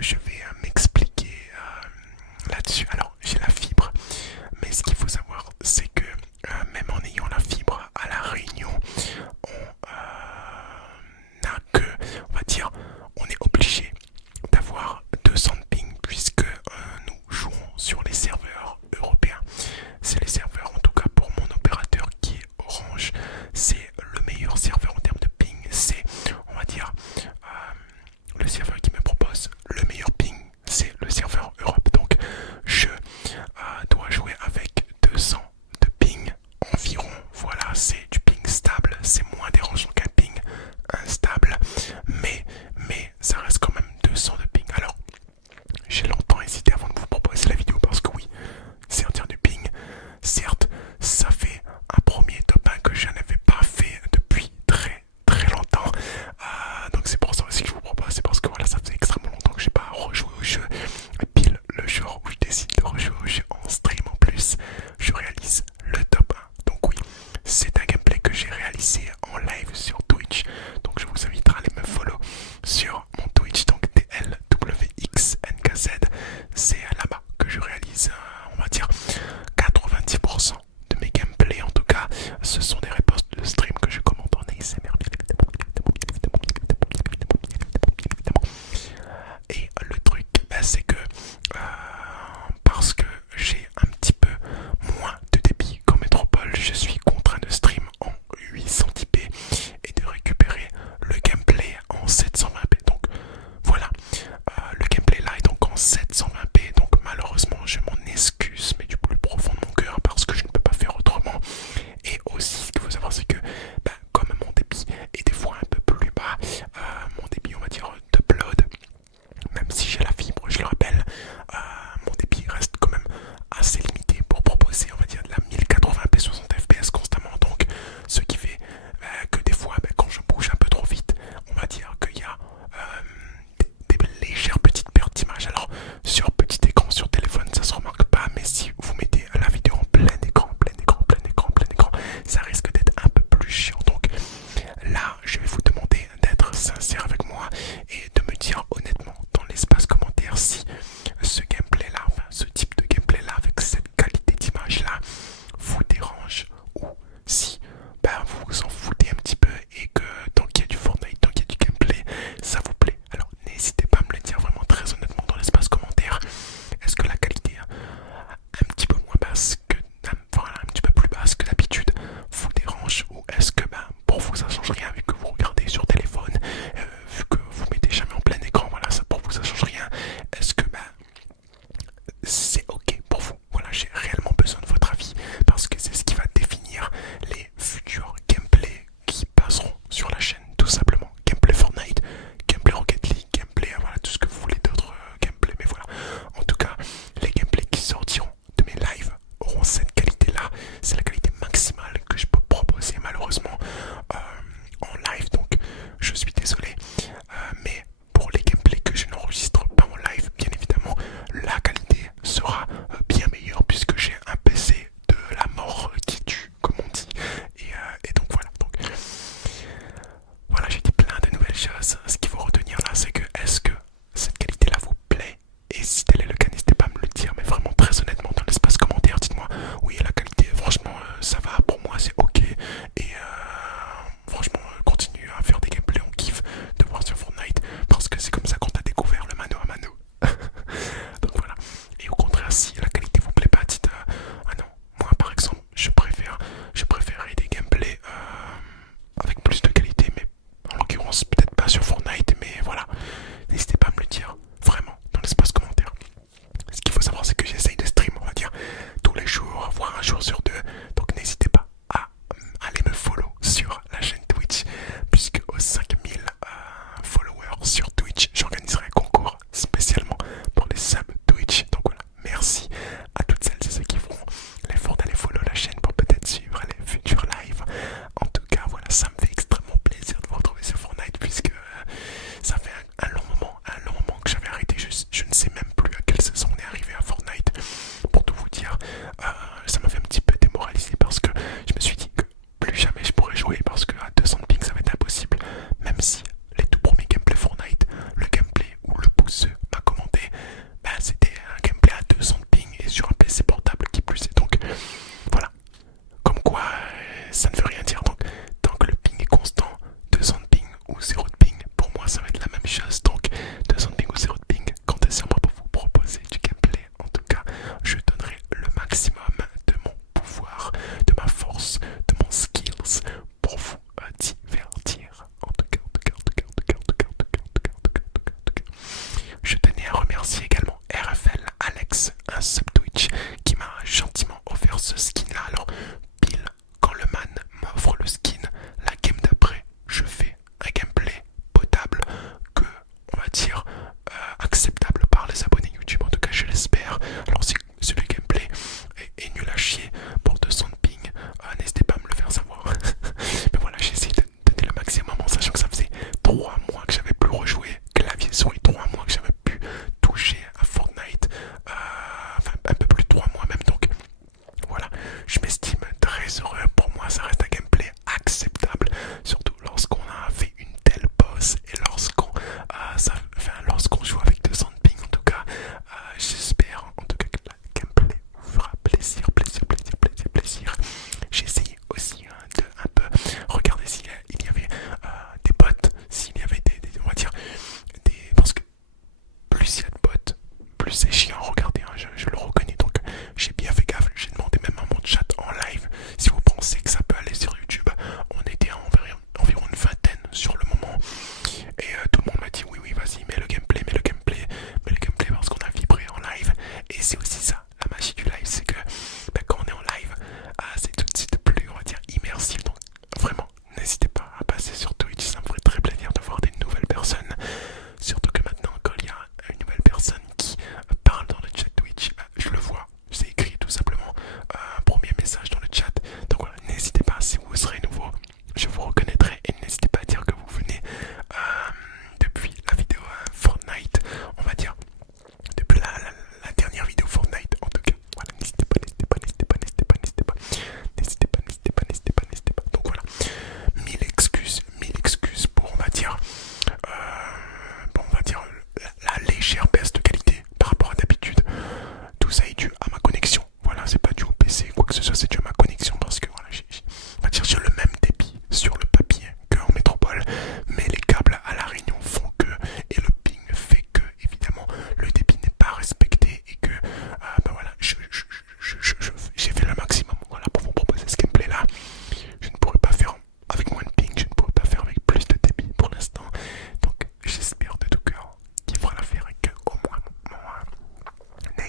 je vais m'expliquer là-dessus. Alors, j'ai la fibre, mais ce qu'il faut savoir, c'est que même en ayant la fibre à La Réunion, n'a que, on va dire, on est obligé d'avoir 200 de ping puisque nous jouons sur les serveurs européens. C'est les serveurs, en tout cas pour mon opérateur qui est Orange, c'est le meilleur serveur en termes de ping. C'est, on va dire, le serveur qui me propose le meilleur ping, c'est le serveur Europe. Donc je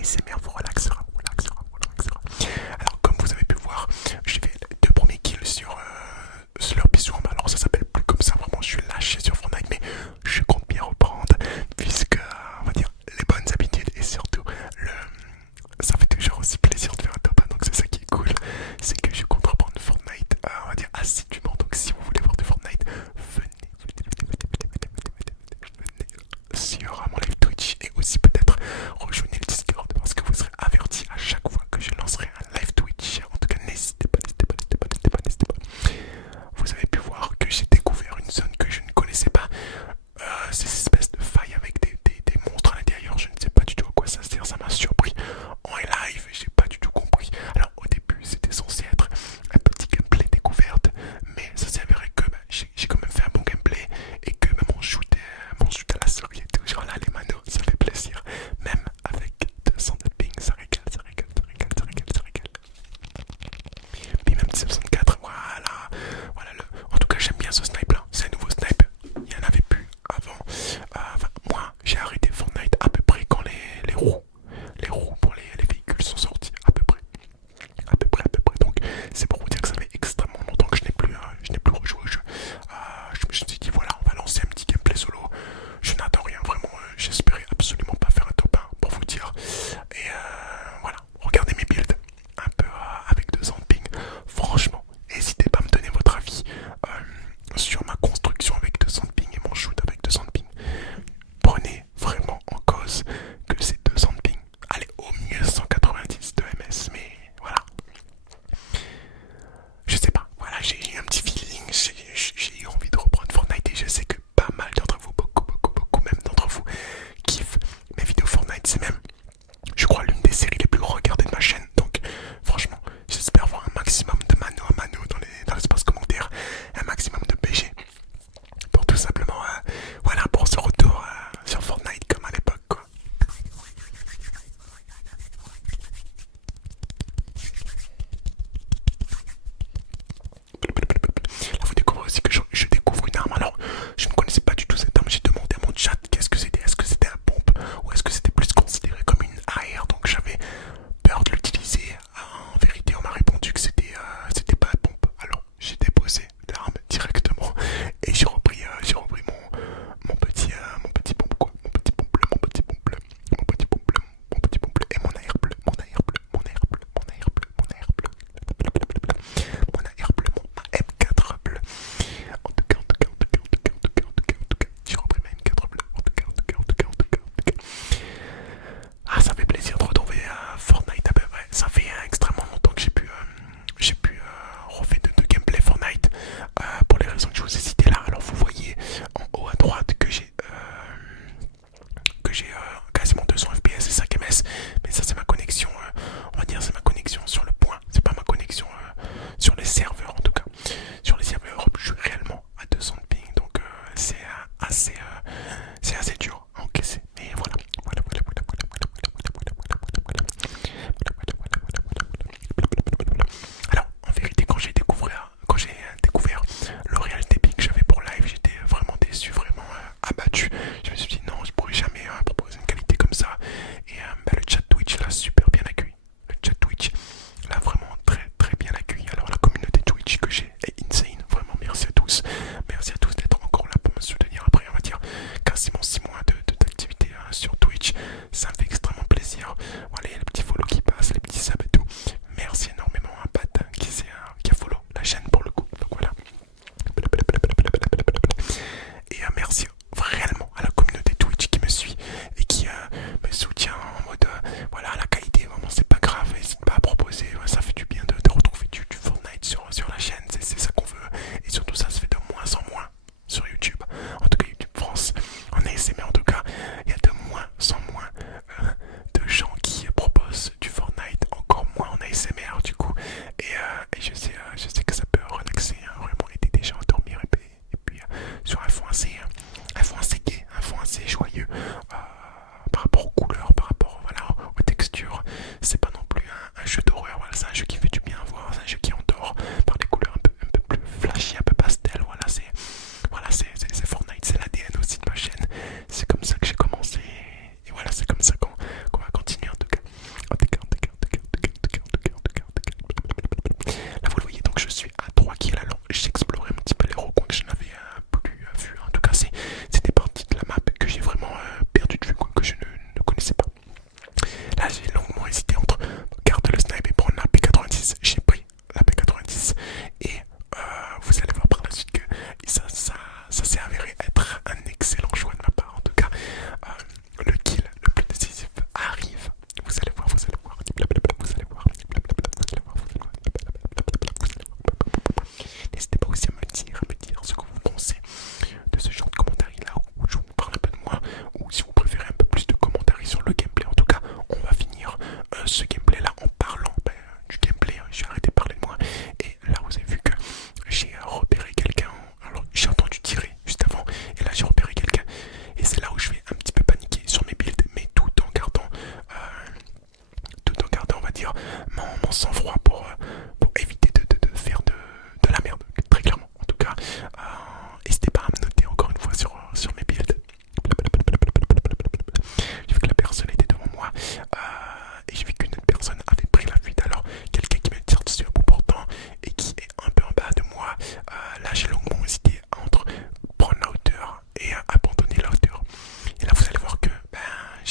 ASMR vous relaxera, vous relaxera, vous relaxera. Alors comme vous avez pu voir, j'ai fait les 2 premiers kills sur Slurpee Swamp. Alors ça s'appelle plus comme ça, vraiment je suis lâché sur Fortnite, mais je compte bien reprendre puisque on va dire les bonnes habitudes et surtout ça fait toujours aussi plaisir de faire un top 1, donc c'est ça qui est cool, c'est que je compte reprendre Fortnite, on va dire assidûment. Donc si vous voulez voir de Fortnite, venez sur mon live Twitch et aussi peut-être rejoignez le Discord parce que vous serez avertis à chaque fois que je lancerai un live Twitch. En tout cas n'hésitez pas, n'hésitez pas, n'hésitez pas, n'hésitez pas, n'hésitez pas. Vous avez pu voir que j'ai découvert une zone que je ne connaissais pas. Ces espèces de failles avec des monstres à l'intérieur, je ne sais pas du tout à quoi ça sert, ça m'a surpris en live, j'ai pas du tout compris. Alors au début c'était censé être un petit gameplay découverte, mais ça s'est avéré que j'ai quand même fait un bon gameplay et que mon shoot à la souris est toujours là, les manos, ça fait plaisir. Même avec 200 de ping, ça régale, ça régale, ça régale, ça régale, ça régale. Puis même 64, voilà, voilà en tout cas j'aime bien ce snipe là, c'est un nouveau snipe, il n'y en avait plus avant. Enfin, moi j'ai arrêté Fortnite à peu près quand les roues pour les véhicules sont sortis, à peu près. Donc c'est pour vous dire que ça fait extrêmement longtemps que je n'ai plus rejoué au jeu. Je me suis dit voilà, on va lancer un petit gameplay solo. Je n'attends rien vraiment, j'espérais absolument pas faire un top 1 pour vous dire. Et voilà, regardez mes builds un peu avec 200 de ping. Franchement, n'hésitez pas à me donner votre avis sur ma construction avec 200 de ping et mon shoot avec 200 de ping. Prenez vraiment en cause que c'est 200 de ping. Allez, au mieux 190 de MS, mais voilà. Je sais pas, voilà, j'ai eu un petit feeling, j'ai eu envie de reprendre Fortnite et je sais que pas mal d'entre vous, beaucoup même d'entre vous kiffent mes vidéos Fortnite. C'est même, je crois, l'une des séries les plus regardées de ma chaîne. Donc franchement, j'espère voir un maximum de mano à mano dans l'espace commentaire, un maximum de PG. Pour tout simplement, voilà, pour ce retour sur Fortnite comme à l'époque, quoi. Là vous découvrez aussi que je découvre une arme. Alors je ne connaissais pas du tout cette arme, j'ai demandé à mon chat qu'est-ce que c'était, est-ce que c'était un pompe ou est-ce que c'était plus considéré comme une AR. Donc j'avais peur de l'utiliser. En vérité on m'a répondu que c'était pas un pompe. Alors j'ai déposé l'arme directement et j'ai repris mon petit pompe quoi, mon petit pompe bleu, mon petit pompe bleu, mon petit pompe bleu, mon petit pompe bleu et mon AR bleu, mon AR bleu, mon AR bleu, mon AR bleu, mon AR bleu, mon AR bleu, mon M4 bleu. En tout cas, j'ai repris ma M4 bleu. En tout cas. Ah, ça fait plaisir de retrouver Fortnite à peu près. Ça fait extrêmement longtemps que j'ai pu refaire de gameplay Fortnite pour les raisons que je vous ai citées là. Alors vous voyez en haut à droite que j'ai quasiment 200 FPS et 5 ms, mais ça c'est ma connexion, on va dire c'est ma connexion sur le point, c'est pas ma connexion sur les serveurs en tout cas. Sur les serveurs je suis réellement à 200 de ping, donc c'est assez dur à encaisser, mais voilà. Alors en vérité quand j'ai découvert le réalité ping que j'avais pour live, j'étais vraiment déçu, vraiment abattu. Je me suis dit non, je pourrais jamais proposer une qualité comme ça. Et le chat Twitch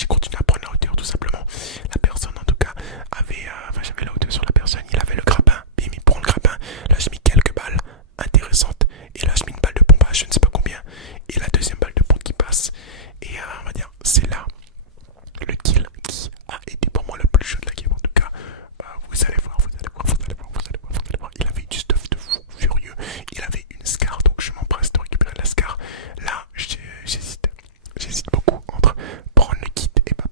j'ai continué à prendre la hauteur tout simplement. La personne en tout cas avait, enfin j'avais la hauteur sur la personne, il avait le grappin, bim il prend le grappin, là je mis quelques balles intéressantes, et là je mets une balle de pompage, je ne sais pas combien, et la deuxième balle de pompe qui passe, et on va dire, c'est là le kill qui a été pour moi le plus chaud de la game en tout cas. Vous allez voir, il avait du stuff de fou furieux, il avait une scar, donc je m'empresse de récupérer la scar. Là j'hésite beaucoup entre prendre le kit et pas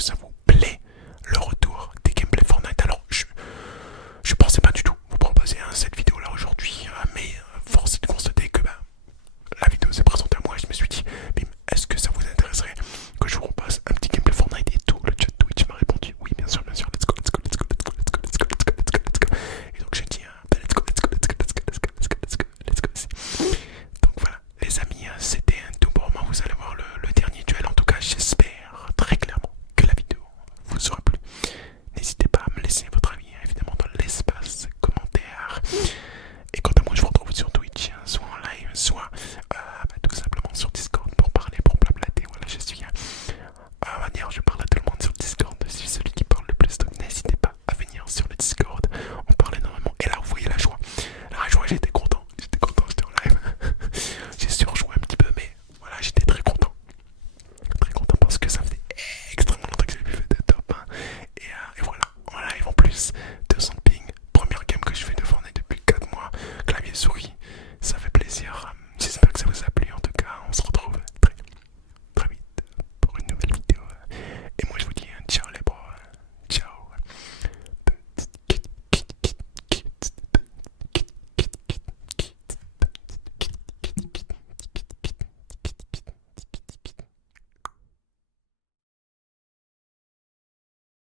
que ça vous